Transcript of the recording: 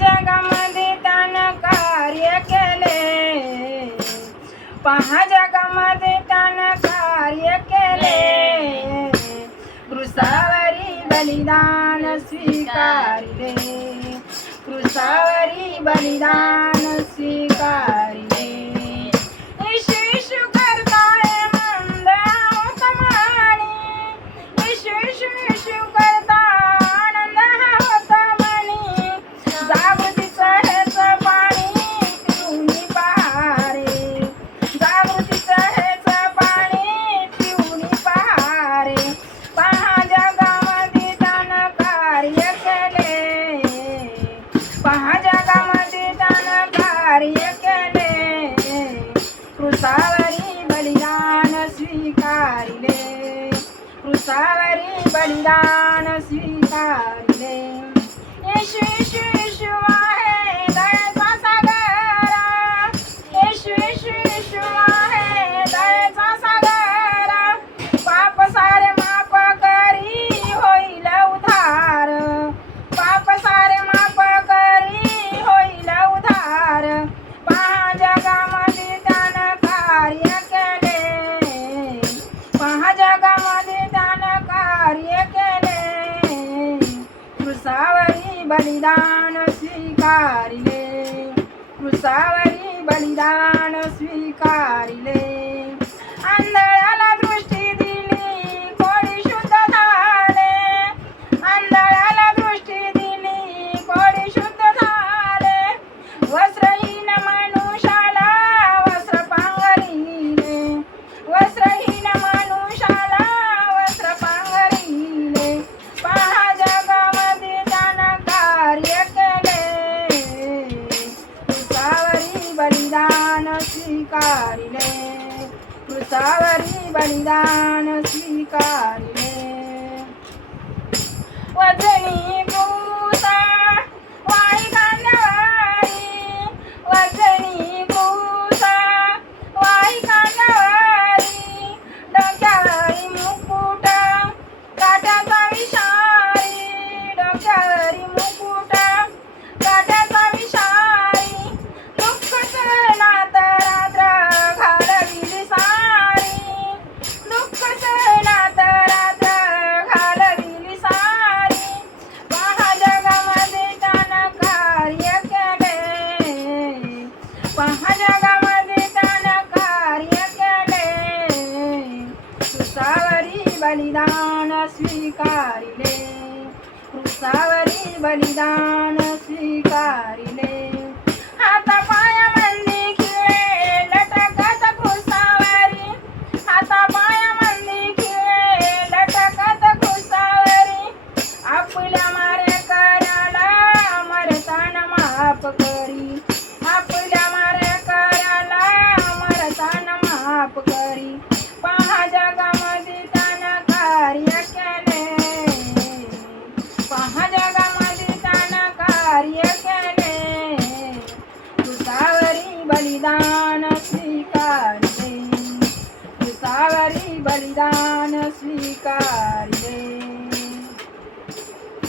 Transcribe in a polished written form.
जगामध्ये त्यानं कार्य केले, पहा जगामध्ये त्यानं कार्य केले, क्रूसावरी बलिदान स्वीकारिले, क्रूसावरी बलिदान स्वीकारिले. येशू येशू करताय मंद कमानी, येशू येशू येशू करता आनंद होता मनी, जागृतीचं हेच पाणी पिऊन पहा रे, जागृतीचं हेच पाणी पिऊन पहा रे. पहा जगामध्ये त्यानं कार्य केले, पहा जगामध्ये त्यानं कार्य केले, क्रूसावरी बलिदान स्वीकारिले, क्रूसावरी बलिदान स्वीकारिले. येशू येशू येशू आहे दयेचा सागर, येशू येशू येशू आहे दयेचा सागर, पाप सारे माफ करी होईल उद्धार, पाप सारे माफ करी होईल उद्धार. पहा जगामध्ये त्यानं कार्य केले, पहा जगामध्ये त्यानं कार्य केले, क्रूसावरी बलिदान स्वीकारिले, क्रूसावरी बलिदान स्वीकारिले. आंधळ्याला दृष्टी दिली कोडी शुद्ध झाले, आंधळ्याला दृष्टी दिली कोडी शुद्ध झाले, वस्त्रहीन मनुष्याला वस्त्र पांघरिले, वस्त्रहीन मनुष्याला वस्त्र पांघरिले. पहा जगामध्ये त्यानं कार्य केले, क्रूसावरी बलिदान स्वीकारिले, क्रूसावरी बलिदान स्वीकारिले. वजनी क्रूसा वाई खांद्यावरी, वजनी क्रूसा वाई खांद्यावरी, डोक्यावरी मुकुट काट्याचा विषारी, डोक्यावरी मुकुट काट्याचा विषारी, दुःख सहनात रात्र घालविली सारी, दुःख सहनात रात्र घालविली सारी. पहा जगामध्ये त्यानं कार्य केले, पहा जगामध्ये त्यानं कार्य केले, क्रूसावरी बलिदान स्वीकारिले, क्रूसावरी बलिदान स्वीकारिले. हातापायामंदी खिळे लटकत क्रूसावरी, हातापायामंदी खिळे लटकत क्रूसावरी, आपल्या मारेकऱ्याला मरताना माफ करी, आपल्या मारेकऱ्याला मरताना माफ करी. पहा जगामध्ये त्यानं कार्य केले, पहा जगामध्ये त्यानं कार्य केले, क्रूसावरी बलिदान स्वीकारिले, क्रूसावरी बलिदान स्वीकार.